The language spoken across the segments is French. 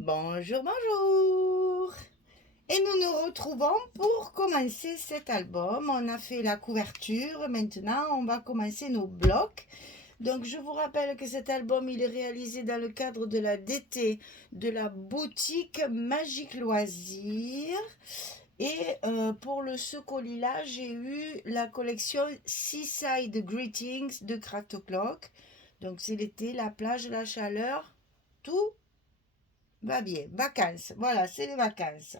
Bonjour, bonjour. Et nous nous retrouvons pour commencer cet album. On a fait la couverture, maintenant on va commencer nos blocs. Donc je vous rappelle que cet album il est réalisé dans le cadre de la DT de la boutique Magique Loisirs. Et pour ce colis-là, j'ai eu la collection Seaside Greetings de Craft Clock. Donc c'est l'été, la plage, la chaleur, tout va bien. Vacances, voilà, c'est les vacances.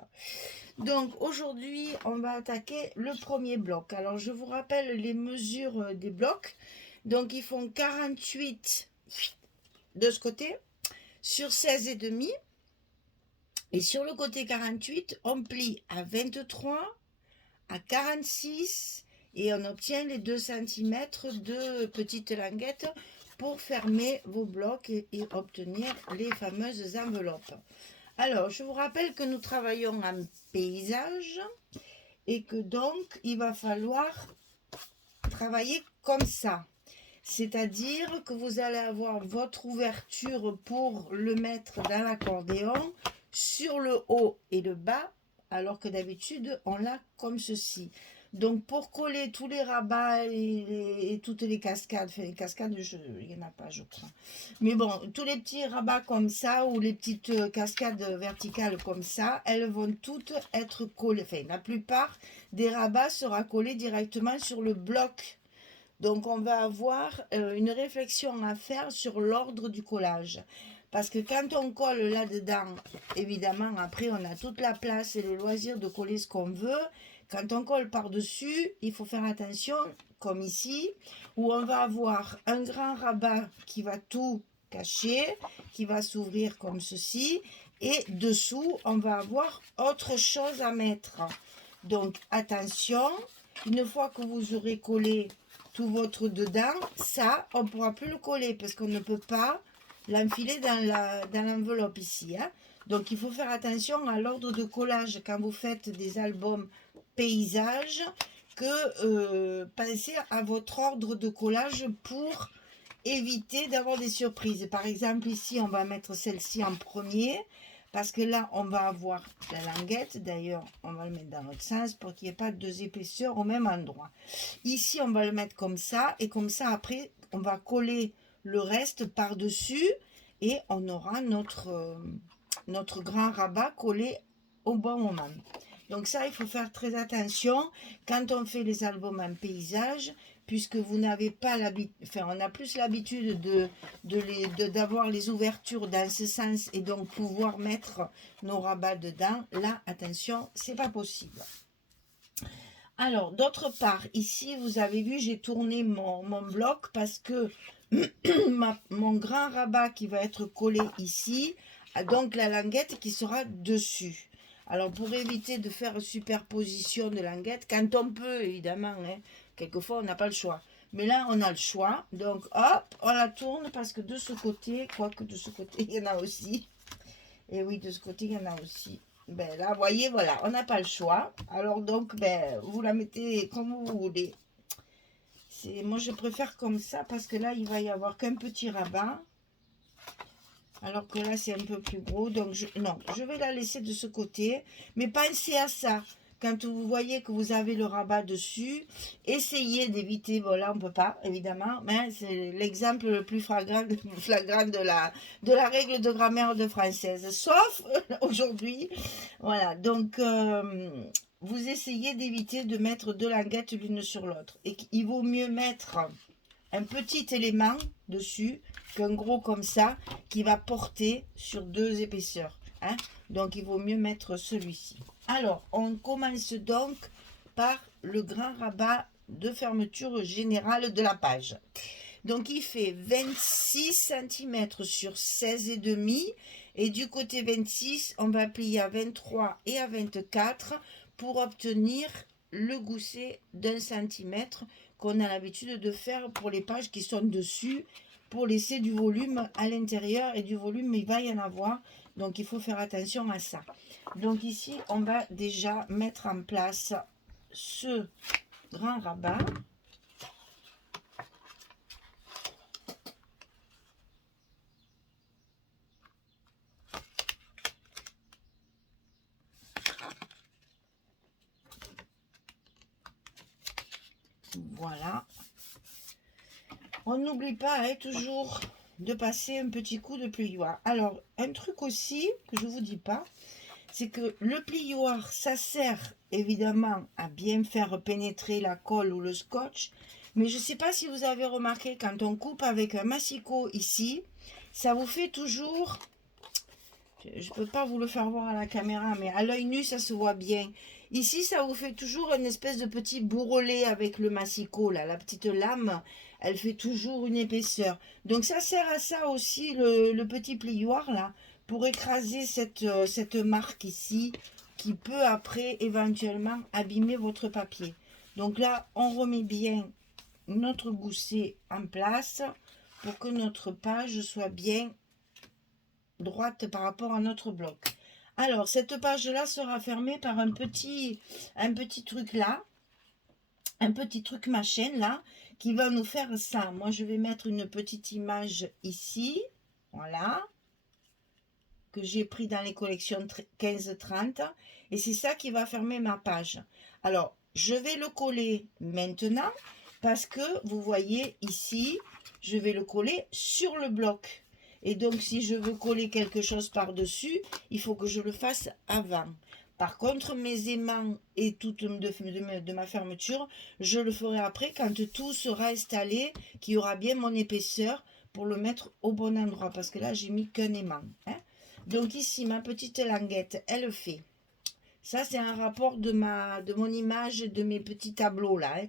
Donc aujourd'hui, on va attaquer le premier bloc. Alors je vous rappelle les mesures des blocs. Donc ils font 48 de ce côté sur 16 et demi. Et sur le côté 48, on plie à 23, à 46 et on obtient les 2 cm de petites languettes pour fermer vos blocs et obtenir les fameuses enveloppes. Alors, je vous rappelle que nous travaillons en paysage et que donc il va falloir travailler comme ça. C'est-à-dire que vous allez avoir votre ouverture pour le mettre dans l'accordéon sur le haut et le bas, alors que d'habitude on l'a comme ceci. Donc pour coller tous les rabats et toutes les cascades, enfin les cascades il n'y en a pas je crois, mais bon, tous les petits rabats comme ça ou les petites cascades verticales comme ça, elles vont toutes être collées, enfin la plupart des rabats sera collé directement sur le bloc. Donc on va avoir une réflexion à faire sur l'ordre du collage. Parce que quand on colle là-dedans, évidemment, après on a toute la place et le loisir de coller ce qu'on veut. Quand on colle par-dessus, il faut faire attention, comme ici, où on va avoir un grand rabat qui va tout cacher, qui va s'ouvrir comme ceci. Et dessous, on va avoir autre chose à mettre. Donc attention, une fois que vous aurez collé tout votre dedans, ça, on ne pourra plus le coller parce qu'on ne peut pas l'enfiler dans l'enveloppe ici. Hein. Donc, il faut faire attention à l'ordre de collage quand vous faites des albums paysages, que pensez à votre ordre de collage pour éviter d'avoir des surprises. Par exemple, ici, on va mettre celle-ci en premier. Parce que là, on va avoir la languette. D'ailleurs, on va le mettre dans l'autre sens pour qu'il n'y ait pas deux épaisseurs au même endroit. Ici, on va le mettre comme ça. Et comme ça, après, on va coller le reste par-dessus. Et on aura notre grand rabat collé au bon moment. Donc ça, il faut faire très attention quand on fait les albums en paysage, puisque vous n'avez pas l'habitude, enfin on a plus l'habitude d'avoir les ouvertures dans ce sens et donc pouvoir mettre nos rabats dedans. Là, attention, c'est pas possible. Alors, d'autre part, ici, vous avez vu, j'ai tourné mon bloc parce que mon grand rabat qui va être collé ici a donc la languette qui sera dessus. Alors, pour éviter de faire superposition de languettes, quand on peut, évidemment, hein, quelquefois, on n'a pas le choix. Mais là, on a le choix. Donc, hop, on la tourne parce que de ce côté, quoique de ce côté, il y en a aussi. Et oui, de ce côté, il y en a aussi. Ben là, vous voyez, voilà, on n'a pas le choix. Alors donc, ben, vous la mettez comme vous voulez. Moi, je préfère comme ça parce que là, il va y avoir qu'un petit rabat. Alors que là, c'est un peu plus gros. Donc, non, je vais la laisser de ce côté. Mais pensez à ça. Quand vous voyez que vous avez le rabat dessus, essayez d'éviter. Bon, là, on ne peut pas, évidemment. Mais c'est l'exemple le plus flagrant de la règle de grammaire de française. Sauf aujourd'hui. Voilà. Donc, vous essayez d'éviter de mettre deux languettes l'une sur l'autre. Et il vaut mieux mettre un petit élément dessus qu'un gros comme ça qui va porter sur deux épaisseurs. Hein. Donc il vaut mieux mettre celui-ci. Alors on commence donc par le grand rabat de fermeture générale de la page. Donc il fait 26 cm sur 16,5 et du côté 26 on va plier à 23 et à 24 pour obtenir le gousset d'un centimètre qu'on a l'habitude de faire pour les pages qui sont dessus pour laisser du volume à l'intérieur et du volume il va y en avoir, donc il faut faire attention à ça. Donc ici on va déjà mettre en place ce grand rabat. Voilà. On n'oublie pas, hein, toujours de passer un petit coup de plioir. Alors, un truc aussi que je ne vous dis pas, c'est que le plioir, ça sert évidemment à bien faire pénétrer la colle ou le scotch. Mais je ne sais pas si vous avez remarqué, quand on coupe avec un massicot ici, ça vous fait toujours... Je ne peux pas vous le faire voir à la caméra, mais à l'œil nu, ça se voit bien. Ici, ça vous fait toujours une espèce de petit bourrelet avec le massicot, là. La petite lame, elle fait toujours une épaisseur. Donc, ça sert à ça aussi, le petit plioir, là, pour écraser cette marque ici, qui peut après, éventuellement, abîmer votre papier. Donc là, on remet bien notre gousset en place pour que notre page soit bien droite par rapport à notre bloc. Alors, cette page-là sera fermée par un petit truc là, un petit truc ma chaîne là, qui va nous faire ça. Moi, je vais mettre une petite image ici, voilà, que j'ai pris dans les collections 15-30, et c'est ça qui va fermer ma page. Alors, je vais le coller maintenant, parce que vous voyez ici, je vais le coller sur le bloc. Et donc, si je veux coller quelque chose par-dessus, il faut que je le fasse avant. Par contre, mes aimants et tout de ma fermeture, je le ferai après quand tout sera installé, qu'il y aura bien mon épaisseur pour le mettre au bon endroit. Parce que là, j'ai mis qu'un aimant. Hein. Donc ici, ma petite languette, elle fait. Ça, c'est un rapport de mon image, de mes petits tableaux là. Hein.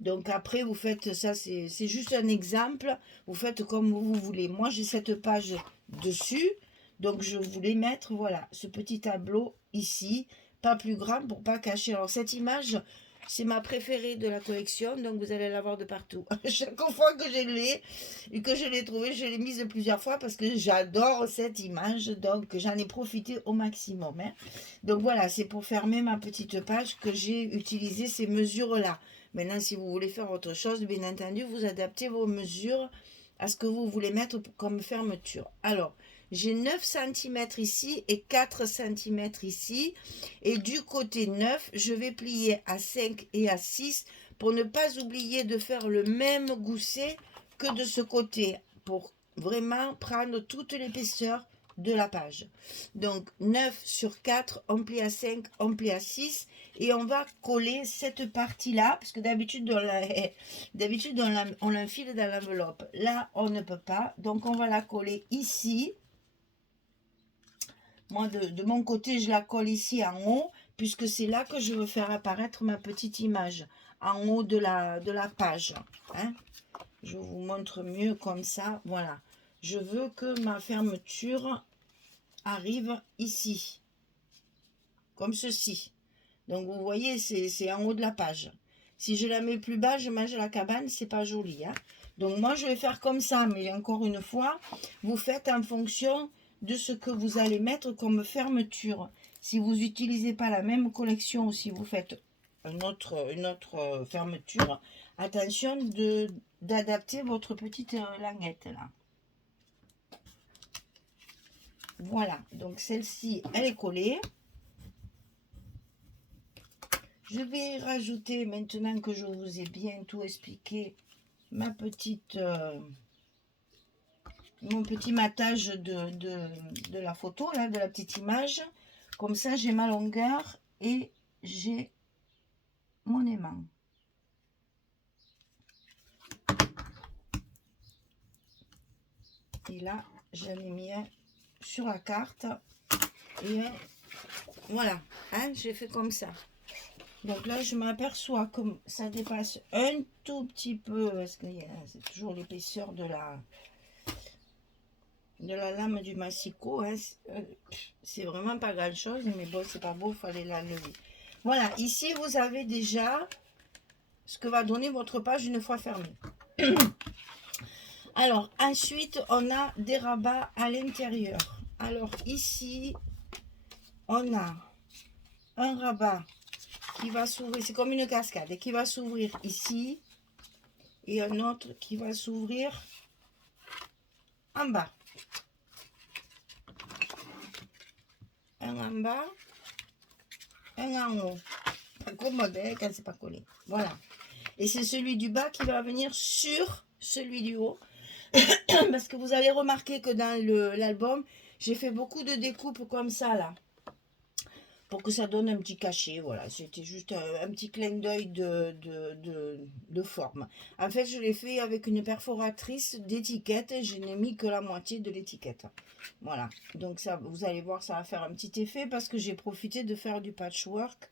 Donc après, vous faites ça, c'est juste un exemple. Vous faites comme vous voulez. Moi, j'ai cette page dessus. Donc, je voulais mettre, voilà, ce petit tableau ici. Pas plus grand pour pas cacher. Alors, cette image, c'est ma préférée de la collection. Donc, vous allez la voir de partout. Chaque fois que je l'ai et que je l'ai trouvée, je l'ai mise plusieurs fois parce que j'adore cette image. Donc, j'en ai profité au maximum. Hein. Donc, voilà, c'est pour fermer ma petite page que j'ai utilisé ces mesures-là. Maintenant, si vous voulez faire autre chose, bien entendu, vous adaptez vos mesures à ce que vous voulez mettre comme fermeture. Alors, j'ai 9 cm ici et 4 cm ici. Et du côté 9, je vais plier à 5 et à 6 pour ne pas oublier de faire le même gousset que de ce côté. Pour vraiment prendre toute l'épaisseur de la page. Donc 9 sur 4, on plie à 5, on plie à 6 et on va coller cette partie là parce que d'habitude on l'enfile dans l'enveloppe. Là, on ne peut pas, donc on va la coller ici. Moi, de mon côté, je la colle ici en haut puisque c'est là que je veux faire apparaître ma petite image en haut de la page. Hein. Je vous montre mieux comme ça. Voilà. Je veux que ma fermeture arrive ici, comme ceci. Donc, vous voyez, c'est en haut de la page. Si je la mets plus bas, je mange la cabane, c'est pas joli. Hein. Donc, moi, je vais faire comme ça. Mais encore une fois, vous faites en fonction de ce que vous allez mettre comme fermeture. Si vous n'utilisez pas la même collection ou si vous faites une autre fermeture, attention d'adapter votre petite languette là. Voilà, donc celle-ci, elle est collée. Je vais rajouter, maintenant que je vous ai bien tout expliqué, mon petit matage de la photo, là, de la petite image. Comme ça, j'ai ma longueur et j'ai mon aimant. Et là, j'en ai mis un sur la carte. Et voilà, hein, j'ai fait comme ça. Donc là, je m'aperçois que ça dépasse un tout petit peu, parce que c'est toujours l'épaisseur de la lame du massicot. Hein. C'est vraiment pas grand chose, mais bon, c'est pas beau, il fallait l'enlever. Voilà, ici, vous avez déjà ce que va donner votre page une fois fermée. Alors, ensuite, on a des rabats à l'intérieur. Alors, ici, on a un rabat qui va s'ouvrir, c'est comme une cascade, et qui va s'ouvrir ici, et un autre qui va s'ouvrir en bas. Un en bas, un en haut. Pas commode, hein, quand c'est pas collé. Voilà. Et c'est celui du bas qui va venir sur celui du haut. Parce que vous allez remarquer que dans l'album, j'ai fait beaucoup de découpes comme ça, là. Pour que ça donne un petit cachet, voilà. C'était juste un petit clin d'œil de forme. En fait, je l'ai fait avec une perforatrice d'étiquette. Je n'ai mis que la moitié de l'étiquette. Voilà. Donc ça, vous allez voir, ça va faire un petit effet parce que j'ai profité de faire du patchwork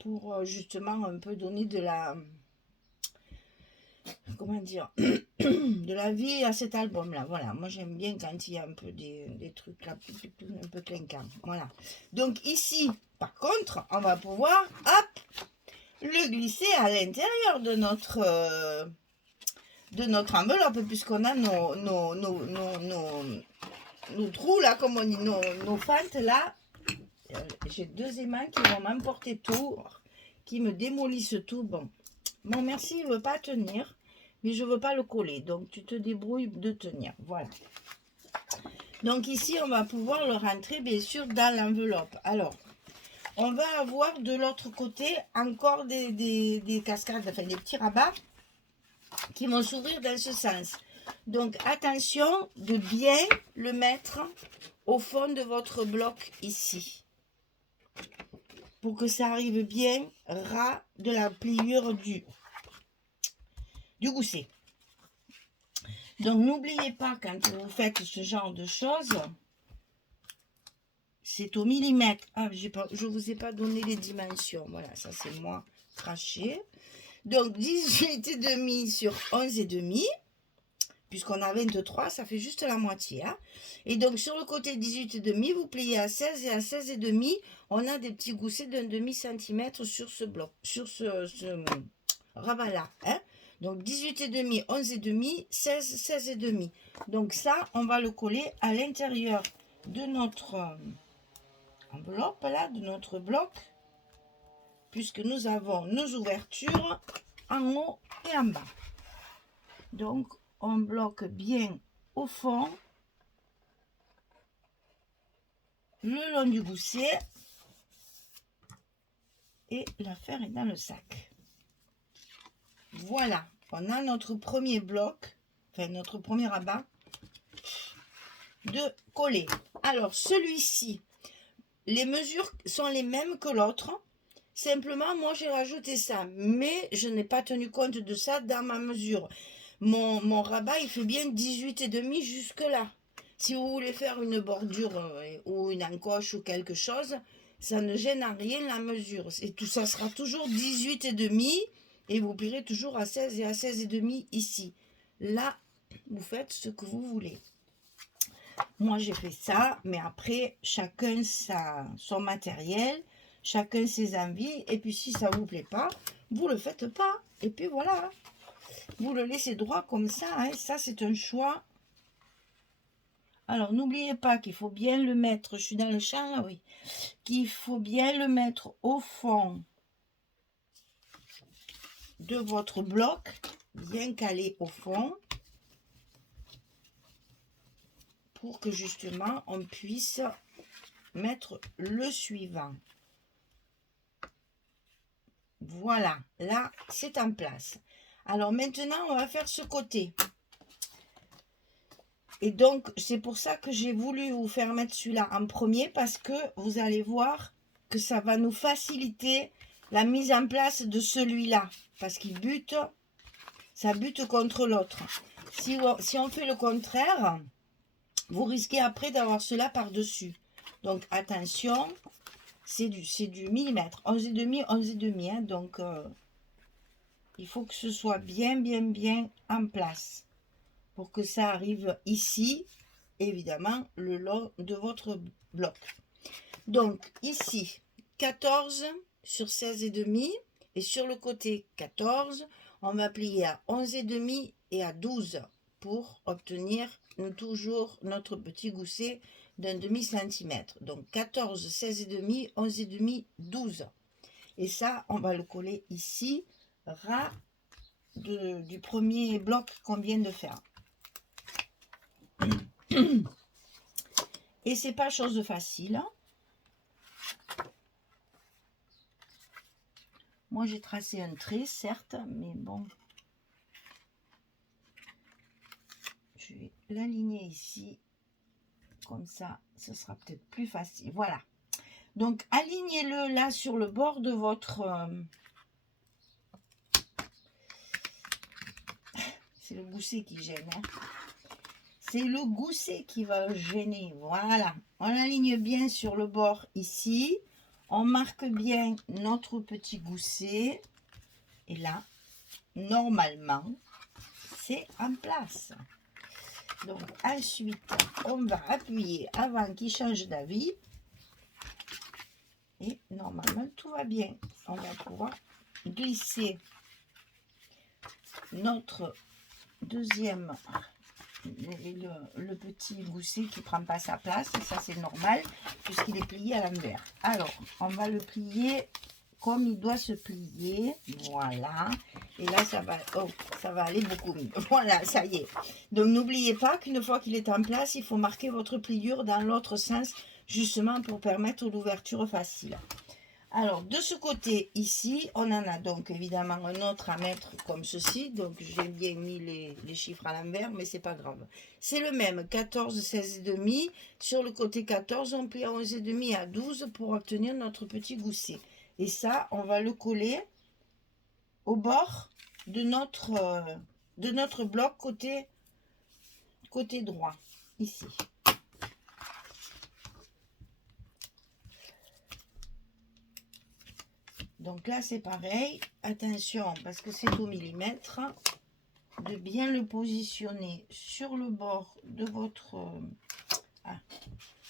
pour justement un peu donner de la... Comment dire, de la vie à cet album là. Voilà, moi j'aime bien quand il y a un peu des trucs là un peu clinquants. Voilà, donc ici par contre on va pouvoir hop le glisser à l'intérieur de notre enveloppe, puisqu'on a nos trous là, comme on dit, nos fentes là. J'ai deux aimants qui vont m'emporter tout, qui me démolissent tout. Bon, merci, il veut pas tenir, mais je veux pas le coller, donc tu te débrouilles de tenir. Voilà, donc ici on va pouvoir le rentrer bien sûr dans l'enveloppe. Alors on va avoir de l'autre côté encore des cascades, enfin des petits rabats qui vont s'ouvrir dans ce sens. Donc attention de bien le mettre au fond de votre bloc ici, pour que ça arrive bien ras de la pliure du gousset. Donc n'oubliez pas, quand vous faites ce genre de choses, c'est au millimètre. Ah, je vous ai pas donné les dimensions. Voilà, ça c'est moi craché. Donc 18,5 sur 11,5. Puisqu'on a 23, ça fait juste la moitié. Hein. Et donc sur le côté 18,5, vous pliez à 16 et à 16,5, on a des petits goussets d'un demi-centimètre sur ce bloc, sur ce rabat-là. Hein. Donc 18,5, 11,5, 16, 16,5. Donc ça, on va le coller à l'intérieur de notre enveloppe, là, de notre bloc, puisque nous avons nos ouvertures en haut et en bas. Donc, on bloque bien au fond, le long du gousset, et l'affaire est dans le sac. Voilà, on a notre premier bloc, enfin notre premier rabat de coller. Alors celui-ci, les mesures sont les mêmes que l'autre. Simplement, moi j'ai rajouté ça, mais je n'ai pas tenu compte de ça dans ma mesure. Mon rabat, il fait bien 18,5 jusque là. Si vous voulez faire une bordure ou une encoche ou quelque chose, ça ne gêne en rien la mesure. Et tout ça sera toujours 18,5 et vous plierez toujours à 16 et à 16,5 ici. Là, vous faites ce que vous voulez. Moi, j'ai fait ça, mais après, chacun son matériel, chacun ses envies. Et puis, si ça ne vous plaît pas, vous ne le faites pas. Et puis, voilà. Vous le laissez droit comme ça. Hein. Ça, c'est un choix. Alors, n'oubliez pas qu'il faut bien le mettre. Je suis dans le champ, là, oui. Qu'il faut bien le mettre au fond de votre bloc. Bien calé au fond. Pour que, justement, on puisse mettre le suivant. Voilà. Là, c'est en place. Alors, maintenant, on va faire ce côté. Et donc, c'est pour ça que j'ai voulu vous faire mettre celui-là en premier, parce que vous allez voir que ça va nous faciliter la mise en place de celui-là. Parce qu'il bute, ça bute contre l'autre. Si on fait le contraire, vous risquez après d'avoir cela par-dessus. Donc, attention, c'est du millimètre. 11,5, 11,5. Hein, donc, il faut que ce soit bien en place. Pour que ça arrive ici, évidemment, le long de votre bloc. Donc, ici, 14 sur 16,5. Et sur le côté 14, on va plier à 11,5 et à 12 pour obtenir toujours notre petit gousset d'un demi-centimètre. Donc, 14, 16,5, 11,5, 12. Et ça, on va le coller ici, ras du premier bloc qu'on vient de faire. Et c'est pas chose facile. Moi, j'ai tracé un trait, certes, mais bon. Je vais l'aligner ici. Comme ça, ce sera peut-être plus facile. Voilà. Donc, alignez-le là sur le bord de votre... c'est le gousset qui gêne. Hein. C'est le gousset qui va gêner. Voilà. On aligne bien sur le bord ici. On marque bien notre petit gousset. Et là, normalement, c'est en place. Donc, ensuite, on va appuyer avant qu'il change d'avis. Et normalement, tout va bien. On va pouvoir glisser notre deuxième, le petit gousset qui ne prend pas sa place. Ça, c'est normal, puisqu'il est plié à l'envers. Alors, on va le plier comme il doit se plier. Voilà. Et là, ça va aller beaucoup mieux. Voilà, ça y est. Donc, n'oubliez pas qu'une fois qu'il est en place, il faut marquer votre pliure dans l'autre sens, justement pour permettre l'ouverture facile. Alors, de ce côté, ici, on en a donc évidemment un autre à mettre comme ceci. Donc, j'ai bien mis les chiffres à l'envers, mais c'est pas grave. C'est le même, 14, 16 et demi. Sur le côté 14, on plie à 11 et demi à 12 pour obtenir notre petit gousset. Et ça, on va le coller au bord de notre bloc côté droit, ici. Donc là, c'est pareil. Attention, parce que c'est au millimètre, de bien le positionner sur le bord de votre... Ah,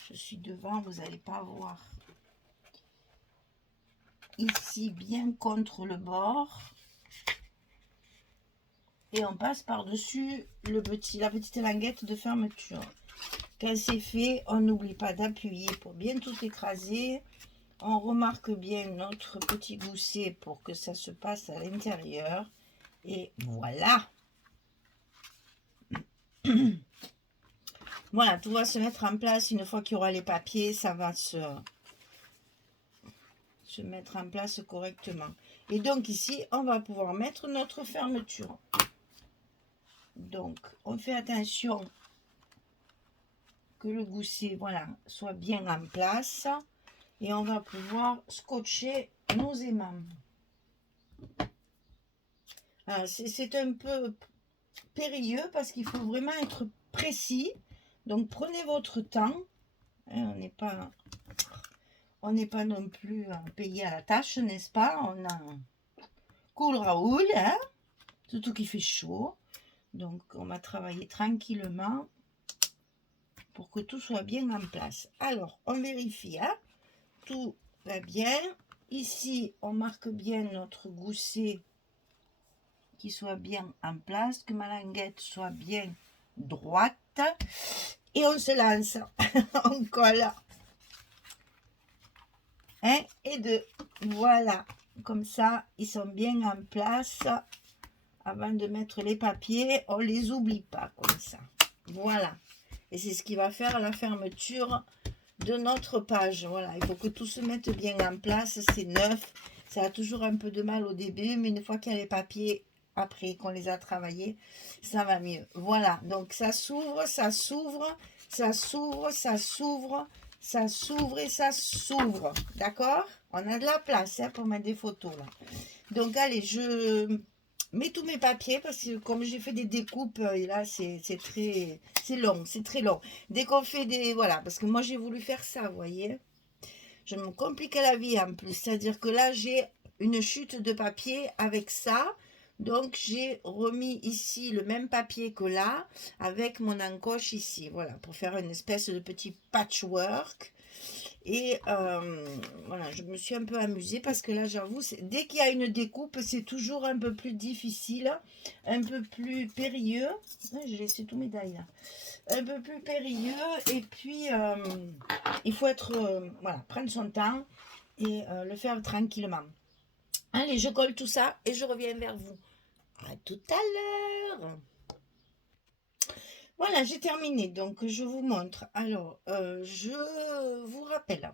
je suis devant, vous n'allez pas voir. Ici, bien contre le bord. Et on passe par-dessus la petite languette de fermeture. Quand c'est fait, on n'oublie pas d'appuyer pour bien tout écraser. On remarque bien notre petit gousset pour que ça se passe à l'intérieur. Et voilà. Voilà, tout va se mettre en place. Une fois qu'il y aura les papiers, ça va se mettre en place correctement. Et donc ici, on va pouvoir mettre notre fermeture. Donc, on fait attention que le gousset, voilà, soit bien en place. Et on va pouvoir scotcher nos aimants. C'est un peu périlleux parce qu'il faut vraiment être précis. Donc, prenez votre temps. On n'est pas non plus payé à la tâche, n'est-ce pas? On a cool Raoul, hein? Surtout qu'il fait chaud. Donc, on va travailler tranquillement pour que tout soit bien en place. Alors, on vérifie, hein? Tout va bien. Ici, on marque bien notre gousset qui soit bien en place, que ma languette soit bien droite. Et on se lance. On colle. 1 et 2. Voilà. Comme ça, ils sont bien en place. Avant de mettre les papiers, on ne les oublie pas comme ça. Voilà. Et c'est ce qui va faire la fermeture de notre page. Voilà, il faut que tout se mette bien en place. C'est neuf. Ça a toujours un peu de mal au début, mais une fois qu'il y a les papiers, après qu'on les a travaillés, ça va mieux. Voilà, donc ça s'ouvre, ça s'ouvre, ça s'ouvre, ça s'ouvre, ça s'ouvre et ça s'ouvre. D'accord? On a de la place hein, pour mettre des photos là. Donc allez, je mets tous mes papiers parce que comme j'ai fait des découpes, et là c'est long, c'est très long. Dès qu'on fait des... Voilà, parce que moi j'ai voulu faire ça, vous voyez. Je me complique la vie en plus. C'est-à-dire que là j'ai une chute de papier avec ça. Donc j'ai remis ici le même papier que là, avec mon encoche ici. Voilà, pour faire une espèce de petit patchwork. Et voilà, je me suis un peu amusée parce que là, j'avoue, dès qu'il y a une découpe, c'est toujours un peu plus difficile, un peu plus périlleux. J'ai laissé tous mes dailles là. Un peu plus périlleux. Et puis, il faut être, voilà, prendre son temps et le faire tranquillement. Allez, je colle tout ça et je reviens vers vous. À tout à l'heure. Voilà, j'ai terminé. Donc, je vous montre. Alors, je vous rappelle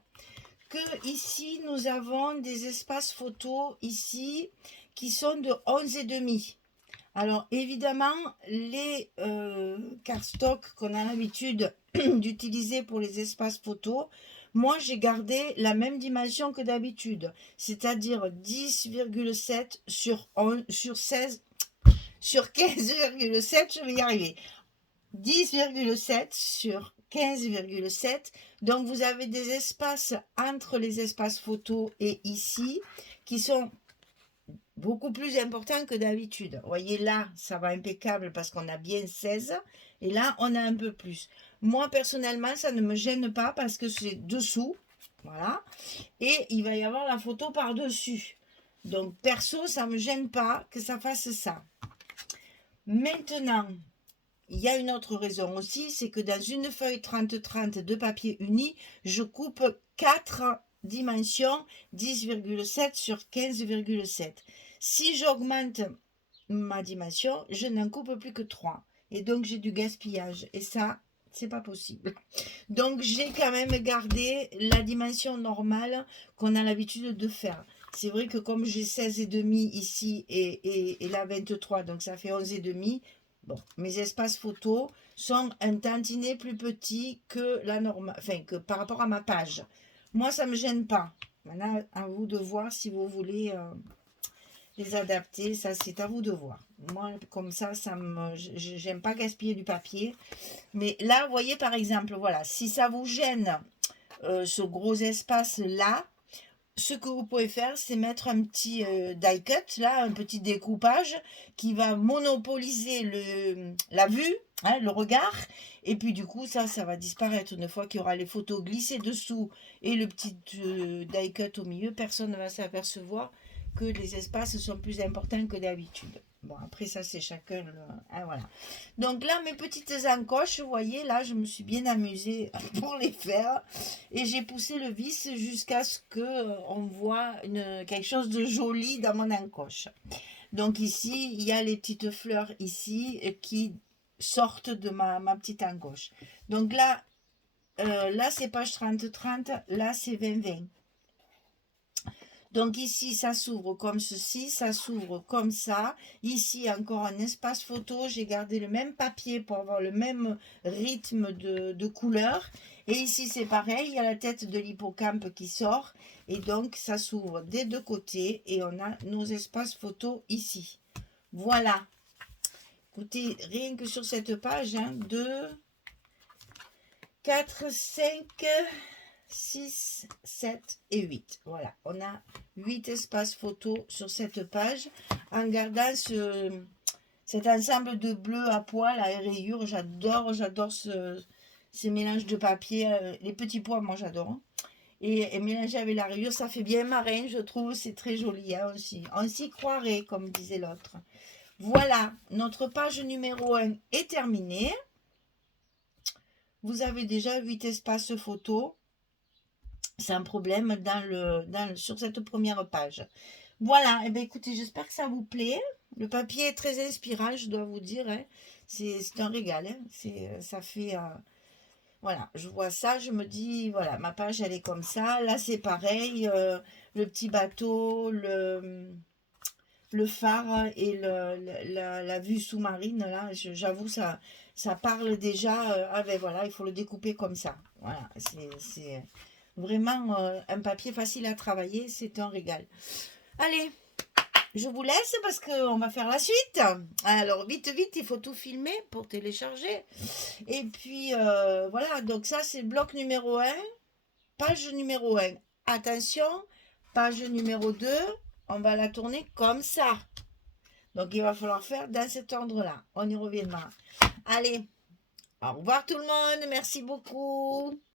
que ici, nous avons des espaces photos ici qui sont de 11,5. Alors, évidemment, les cardstock qu'on a l'habitude d'utiliser pour les espaces photos, moi, j'ai gardé la même dimension que d'habitude, c'est-à-dire 10,7 sur 16, sur 15,7, je vais y arriver. 10,7 sur 15,7. Donc, vous avez des espaces entre les espaces photos et ici qui sont beaucoup plus importants que d'habitude. Vous voyez, là, ça va impeccable parce qu'on a bien 16. Et là, on a un peu plus. Moi, personnellement, ça ne me gêne pas parce que c'est dessous. Voilà. Et il va y avoir la photo par-dessus. Donc, perso, ça ne me gêne pas que ça fasse ça. Maintenant, il y a une autre raison aussi, c'est que dans une feuille 30-30 de papier uni, je coupe 4 dimensions 10,7 sur 15,7. Si j'augmente ma dimension, je n'en coupe plus que 3. Et donc, j'ai du gaspillage. Et ça, c'est pas possible. Donc, j'ai quand même gardé la dimension normale qu'on a l'habitude de faire. C'est vrai que comme j'ai 16,5 ici et là 23, donc ça fait 11,5. Bon, mes espaces photos sont un tantinet plus petits que la normale, enfin que par rapport à ma page. Moi, ça ne me gêne pas. Maintenant, à vous de voir si vous voulez les adapter. Ça, c'est à vous de voir. Moi, comme ça j'aime pas gaspiller du papier. Mais là, vous voyez, par exemple, voilà, si ça vous gêne ce gros espace-là, ce que vous pouvez faire, c'est mettre un petit die cut, là, un petit découpage qui va monopoliser la vue, hein, le regard. Et puis du coup, ça va disparaître. Une fois qu'il y aura les photos glissées dessous et le petit die cut au milieu, personne ne va s'apercevoir que les espaces sont plus importants que d'habitude. Bon, après ça, c'est chacun. Hein, voilà. Donc là, mes petites encoches, vous voyez, là, je me suis bien amusée pour les faire. Et j'ai poussé le vis jusqu'à ce qu'on voit quelque chose de joli dans mon encoche. Donc ici, il y a les petites fleurs ici qui sortent de ma petite encoche. Donc là, là c'est page 30-30, là c'est 20-20. Donc ici, ça s'ouvre comme ceci, ça s'ouvre comme ça. Ici, encore un espace photo. J'ai gardé le même papier pour avoir le même rythme de couleur. Et ici, c'est pareil, il y a la tête de l'hippocampe qui sort. Et donc, ça s'ouvre des deux côtés. Et on a nos espaces photos ici. Voilà. Écoutez, rien que sur cette page, 2, 4, 5... 6, 7 et 8. Voilà, on a 8 espaces photos sur cette page en gardant cet ensemble de bleu à pois, la rayure. J'adore ces mélanges de papier. Les petits pois, moi j'adore. Et mélanger avec la rayure, ça fait bien marin, je trouve. C'est très joli hein, aussi. On s'y croirait, comme disait l'autre. Voilà, notre page numéro 1 est terminée. Vous avez déjà 8 espaces photos. C'est un problème sur cette première page. Voilà, et bien écoutez, j'espère que ça vous plaît. Le papier est très inspirant, je dois vous dire. Hein. C'est un régal. Hein. Ça fait... voilà, je vois ça, je me dis, voilà, ma page, elle est comme ça. Là, c'est pareil. Le petit bateau, le phare et la vue sous-marine, là, j'avoue, ça parle déjà. Ah ben voilà, il faut le découper comme ça. Voilà, c'est vraiment un papier facile à travailler, c'est un régal. Allez, je vous laisse parce qu'on va faire la suite. Alors, vite, vite, il faut tout filmer pour télécharger. Et puis, voilà, donc ça, c'est bloc numéro 1, page numéro 1. Attention, page numéro 2, on va la tourner comme ça. Donc, il va falloir faire dans cet ordre-là. On y reviendra. Allez, au revoir tout le monde, merci beaucoup.